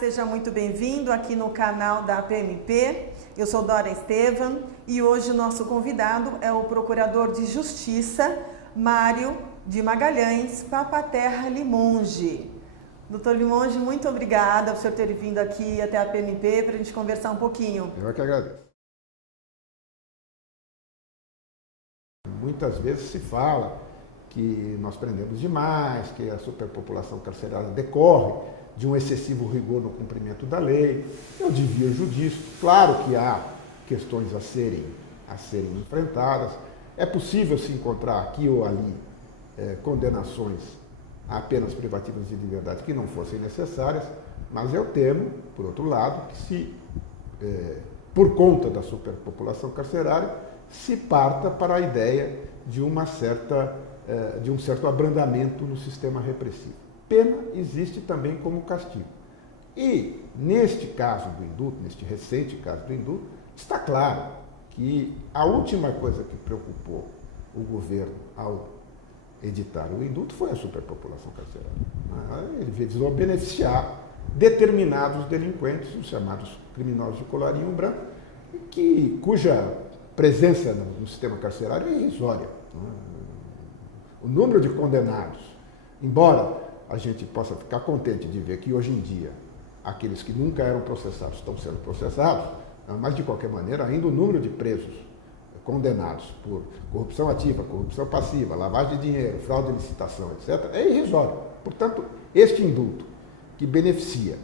seja muito bem-vindo aqui no canal da PMP. Eu sou Dora Estevam e hoje o nosso convidado é o Procurador de Justiça, Mário de Magalhães Papaterra Limonge. Doutor Limonge, muito obrigada por ter vindo aqui até a PMP para a gente conversar um pouquinho. Eu que agradeço. Muitas vezes se fala que nós prendemos demais, que a superpopulação carcerária decorre de um excessivo rigor no cumprimento da lei. Eu divirjo disso. Claro que há questões a serem enfrentadas. É possível se encontrar aqui ou ali condenações a penas privativas de liberdade que não fossem necessárias, mas eu temo, por outro lado, que por conta da superpopulação carcerária, se parta para a ideia de um certo abrandamento no sistema repressivo. Pena existe também como castigo. E, neste caso do indulto, neste recente caso do indulto, está claro que a última coisa que preocupou o governo ao editar o indulto foi a superpopulação carcerária. Ele visou beneficiar determinados delinquentes, os chamados criminosos de colarinho branco, cuja presença no sistema carcerário é irrisória. O número de condenados, embora a gente possa ficar contente de ver que hoje em dia aqueles que nunca eram processados estão sendo processados, mas de qualquer maneira ainda o número de presos condenados por corrupção ativa, corrupção passiva, lavagem de dinheiro, fraude de licitação, etc., é irrisório. Portanto, este indulto que beneficia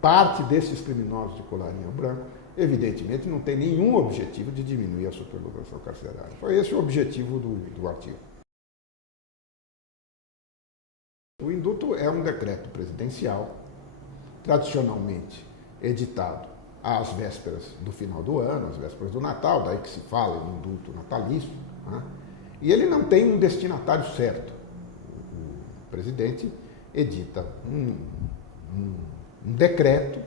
parte desses criminosos de colarinho branco, evidentemente não tem nenhum objetivo de diminuir a superpopulação carcerária. Foi esse o objetivo do artigo. O indulto é um decreto presidencial, tradicionalmente editado às vésperas do final do ano, às vésperas do Natal, daí que se fala em indulto natalício, né? E ele não tem um destinatário certo. O presidente edita um decreto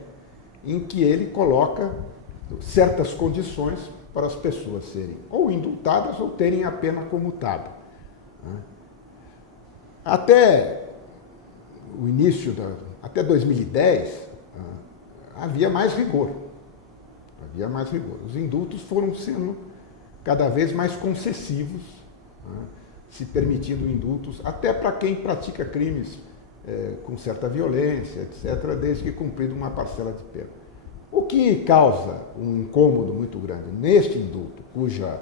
em que ele coloca certas condições para as pessoas serem ou indultadas ou terem a pena comutada. Até o início, até 2010, havia mais rigor. Os indultos foram sendo cada vez mais concessivos, se permitindo indultos até para quem pratica crimes com certa violência, etc., desde que cumprida uma parcela de pena. O que causa um incômodo muito grande neste indulto, cuja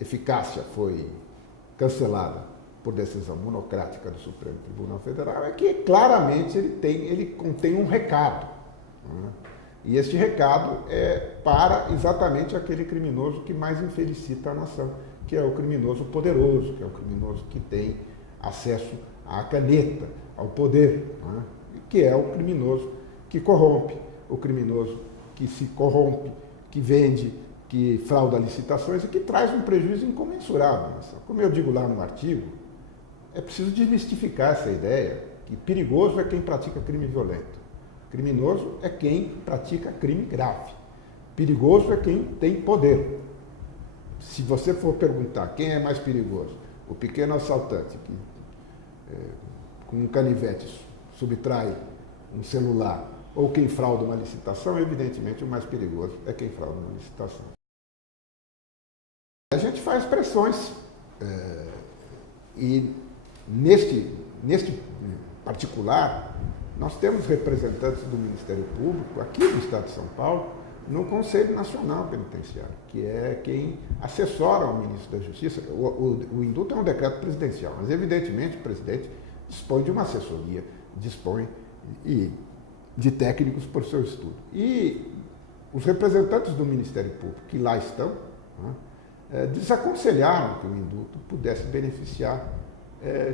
eficácia foi cancelada por decisão monocrática do Supremo Tribunal Federal, é que claramente ele contém um recado. Né? E este recado é para exatamente aquele criminoso que mais infelicita a nação, que é o criminoso poderoso, que é o criminoso que tem acesso à caneta, ao poder, né? Que é o criminoso que corrompe, o criminoso que se corrompe, que vende, que frauda licitações e que traz um prejuízo incomensurável. Como eu digo lá no artigo, é preciso desmistificar essa ideia que perigoso é quem pratica crime violento. Criminoso é quem pratica crime grave. Perigoso é quem tem poder. Se você for perguntar quem é mais perigoso, o pequeno assaltante que com um canivete subtrai um celular ou quem frauda uma licitação, evidentemente o mais perigoso é quem frauda uma licitação. A gente faz pressões e neste particular nós temos representantes do Ministério Público aqui no Estado de São Paulo no Conselho Nacional Penitenciário, que é quem assessora ao Ministro da Justiça. O indulto é um decreto presidencial, mas evidentemente o presidente dispõe de uma assessoria, dispõe de técnicos por seu estudo. E os representantes do Ministério Público que lá estão, né, desaconselharam que o indulto pudesse beneficiar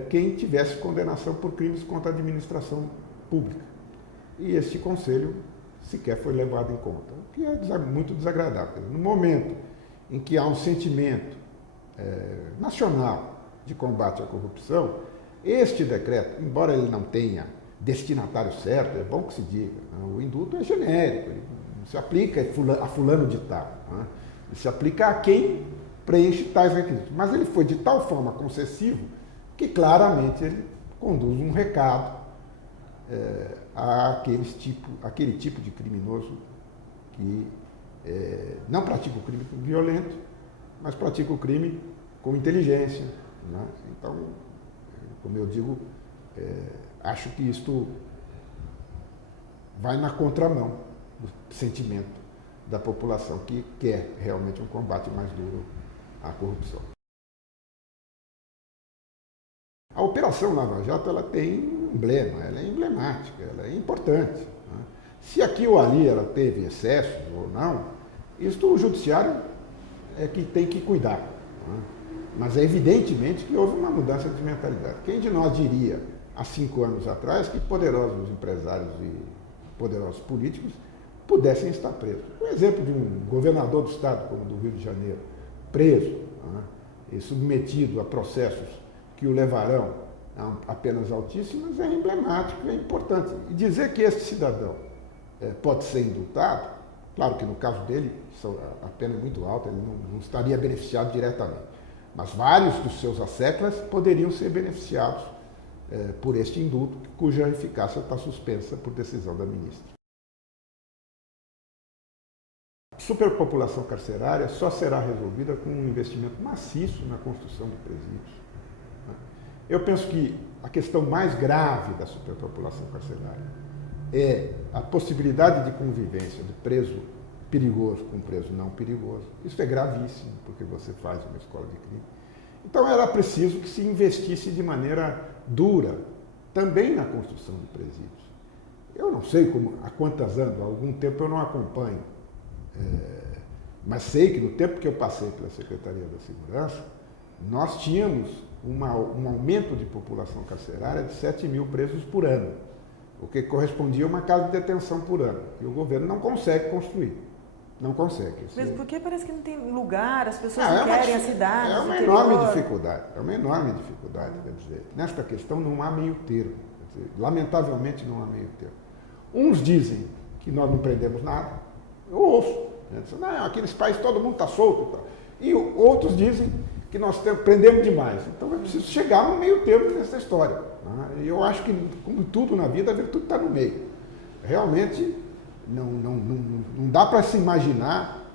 quem tivesse condenação por crimes contra a administração pública. E este conselho sequer foi levado em conta, o que é muito desagradável. No momento em que há um sentimento nacional de combate à corrupção, este decreto, embora ele não tenha destinatário certo, é bom que se diga, o indulto é genérico, ele não se aplica a fulano de tal, né? Ele se aplica a quem preenche tais requisitos. Mas ele foi de tal forma concessivo que claramente ele conduz um recado aquele tipo de criminoso que não pratica o crime violento, mas pratica o crime com inteligência, né? Então, como eu digo, acho que isto vai na contramão do sentimento da população que quer realmente um combate mais duro à corrupção. A Operação Lava Jato ela tem um emblema, ela é emblemática, ela é importante, né? Se aqui ou ali ela teve excessos ou não, isso o judiciário é que tem que cuidar, né? Mas é evidentemente que houve uma mudança de mentalidade. Quem de nós diria, há 5 anos atrás, que poderosos empresários e poderosos políticos pudessem estar presos? Um exemplo de um governador do estado, como do Rio de Janeiro, preso, né? E submetido a processos que o levarão a penas altíssimas, é emblemático, é importante. E dizer que esse cidadão pode ser indultado, claro que no caso dele a pena é muito alta, ele não estaria beneficiado diretamente, mas vários dos seus asseclas poderiam ser beneficiados por este indulto, cuja eficácia está suspensa por decisão da ministra. A superpopulação carcerária só será resolvida com um investimento maciço na construção de presídios. Eu penso que a questão mais grave da superpopulação carcerária é a possibilidade de convivência de preso perigoso com preso não perigoso. Isso é gravíssimo, porque você faz uma escola de crime. Então era preciso que se investisse de maneira dura também na construção de presídios. Eu não sei há quantas anos, há algum tempo eu não acompanho, mas sei que no tempo que eu passei pela Secretaria da Segurança, nós tínhamos um aumento de população carcerária de 7 mil presos por ano, o que correspondia a uma casa de detenção por ano, e o governo não consegue construir. Não consegue. Mesmo porque parece que não tem lugar, as pessoas não querem a cidade. É uma enorme dificuldade, quer dizer. Nesta questão não há meio termo. Quer dizer, lamentavelmente não há meio termo. Uns dizem que nós não prendemos nada, eu ouço. Não, aqui nesse país todo mundo está solto. Tá? E outros dizem que nós prendemos demais. Então é preciso chegar no meio termo nessa história. Né? E eu acho que, como tudo na vida, a virtude está no meio. Realmente, não dá para se imaginar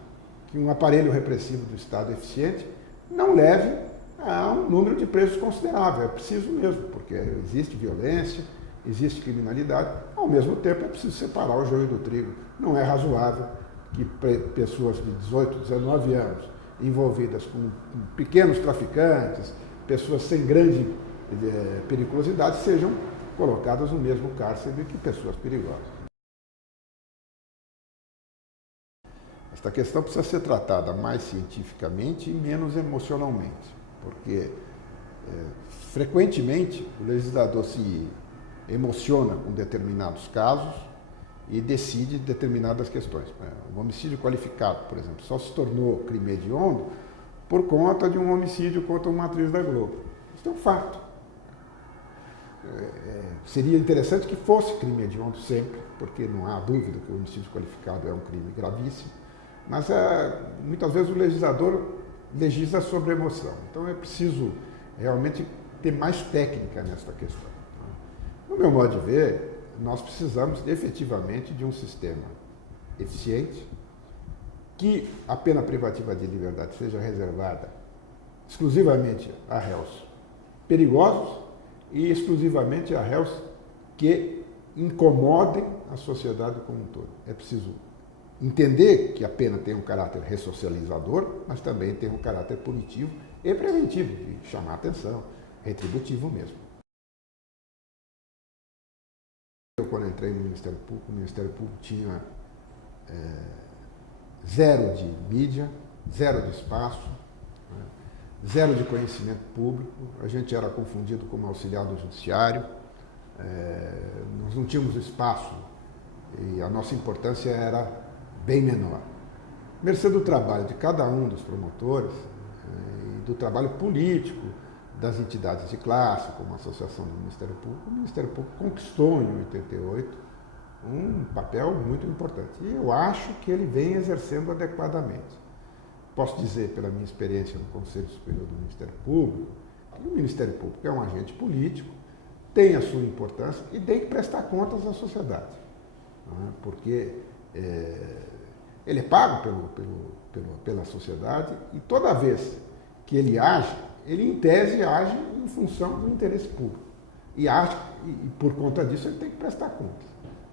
que um aparelho repressivo do Estado eficiente não leve a um número de presos considerável. É preciso mesmo, porque existe violência, existe criminalidade. Ao mesmo tempo, é preciso separar o joio do trigo. Não é razoável que pessoas de 18, 19 anos envolvidas com pequenos traficantes, pessoas sem grande periculosidade, sejam colocadas no mesmo cárcere que pessoas perigosas. Esta questão precisa ser tratada mais cientificamente e menos emocionalmente, porque frequentemente o legislador se emociona com determinados casos e decide determinadas questões. O homicídio qualificado, por exemplo, só se tornou crime hediondo por conta de um homicídio contra uma atriz da Globo. Isso é um fato. Seria interessante que fosse crime hediondo sempre, porque não há dúvida que o homicídio qualificado é um crime gravíssimo, mas muitas vezes o legislador legisla sobre emoção. Então é preciso realmente ter mais técnica nesta questão. No meu modo de ver, nós precisamos efetivamente de um sistema eficiente, que a pena privativa de liberdade seja reservada exclusivamente a réus perigosos e exclusivamente a réus que incomodem a sociedade como um todo. É preciso entender que a pena tem um caráter ressocializador, mas também tem um caráter punitivo e preventivo, de chamar a atenção, retributivo mesmo. Quando entrei no Ministério Público, o Ministério Público tinha zero de mídia, zero de espaço, né, zero de conhecimento público, a gente era confundido como auxiliar do judiciário, nós não tínhamos espaço e a nossa importância era bem menor. Mercê do trabalho de cada um dos promotores e do trabalho político das entidades de classe, como a Associação do Ministério Público, o Ministério Público conquistou em 88 um papel muito importante. E eu acho que ele vem exercendo adequadamente. Posso dizer, pela minha experiência no Conselho Superior do Ministério Público, que o Ministério Público é um agente político, tem a sua importância e tem que prestar contas à sociedade, né? Porque ele é pago pela sociedade e toda vez que ele age, ele em tese age em função do interesse público. E por conta disso ele tem que prestar contas.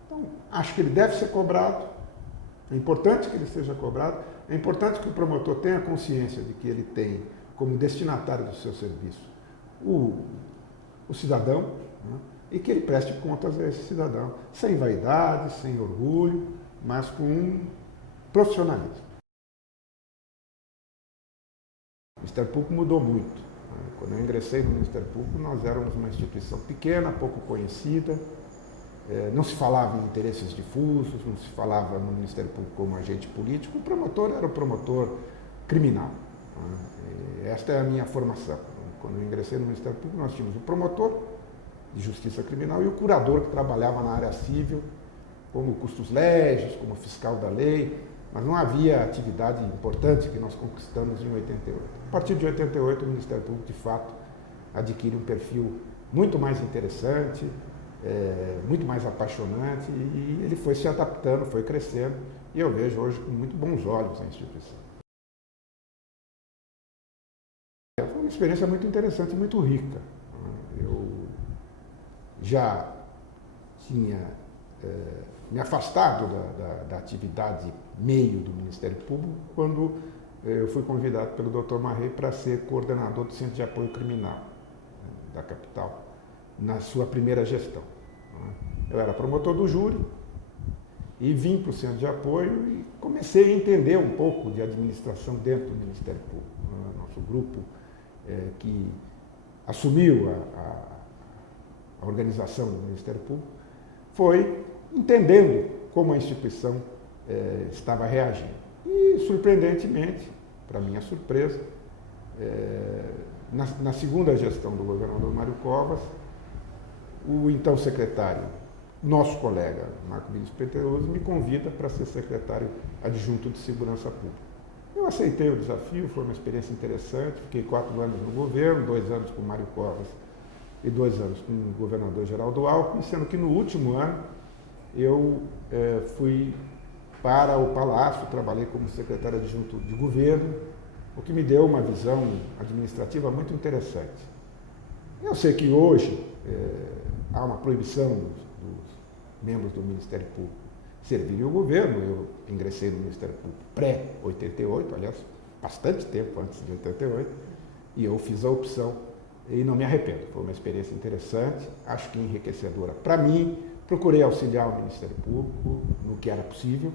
Então, acho que ele deve ser cobrado, é importante que ele seja cobrado, é importante que o promotor tenha consciência de que ele tem como destinatário do seu serviço o cidadão, né? E que ele preste contas a esse cidadão, sem vaidade, sem orgulho, mas com profissionalismo. O Ministério Público mudou muito. Quando eu ingressei no Ministério Público, nós éramos uma instituição pequena, pouco conhecida, não se falava em interesses difusos, não se falava no Ministério Público como agente político, o promotor era o promotor criminal. Esta é a minha formação. Quando eu ingressei no Ministério Público, nós tínhamos o promotor de justiça criminal e o curador que trabalhava na área civil, como custos légios, como fiscal da lei, mas não havia atividade importante que nós conquistamos em 88. A partir de 88, o Ministério Público, de fato, adquire um perfil muito mais interessante, muito mais apaixonante, e ele foi se adaptando, foi crescendo, e eu vejo hoje com muito bons olhos a instituição. Foi uma experiência muito interessante, muito rica. Eu já tinha me afastado da atividade meio do Ministério Público quando eu fui convidado pelo Dr. Marrei para ser coordenador do Centro de Apoio Criminal da capital, na sua primeira gestão. Eu era promotor do júri e vim para o Centro de Apoio e comecei a entender um pouco de administração dentro do Ministério Público. Nosso grupo que assumiu a organização do Ministério Público foi entendendo como a instituição estava reagindo. E, surpreendentemente, para minha surpresa, na segunda gestão do governador Mário Covas, o então secretário, nosso colega Marco Vinícius Peteroso, me convida para ser secretário adjunto de Segurança Pública. Eu aceitei o desafio, foi uma experiência interessante, fiquei 4 anos no governo, 2 anos com Mário Covas e 2 anos com o governador Geraldo Alckmin, sendo que no último ano eu fui para o Palácio, trabalhei como secretário adjunto de governo, o que me deu uma visão administrativa muito interessante. Eu sei que hoje há uma proibição dos membros do Ministério Público servirem o governo. Eu ingressei no Ministério Público pré-88, aliás, bastante tempo antes de 88, e eu fiz a opção e não me arrependo. Foi uma experiência interessante, acho que enriquecedora para mim. Procurei auxiliar o Ministério Público no que era possível,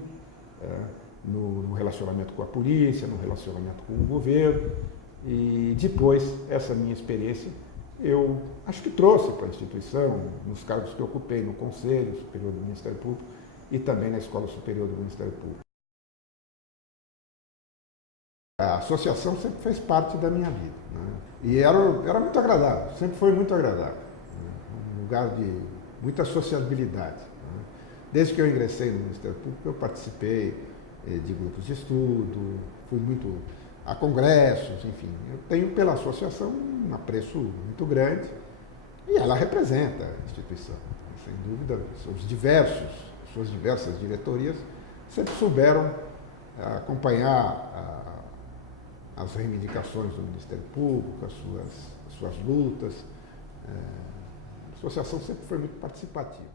no relacionamento com a polícia, no relacionamento com o governo, e depois, essa minha experiência, eu acho que trouxe para a instituição, nos cargos que eu ocupei no Conselho Superior do Ministério Público e também na Escola Superior do Ministério Público. A associação sempre fez parte da minha vida, né? E era muito agradável, sempre foi muito agradável, né? Um lugar de muita sociabilidade, né? Desde que eu ingressei no Ministério Público, eu participei de grupos de estudo, fui muito a congressos, enfim. Eu tenho pela associação um apreço muito grande e ela representa a instituição. Sem dúvida, suas diversas diretorias sempre souberam acompanhar as reivindicações do Ministério Público, as suas lutas. A associação sempre foi muito participativa.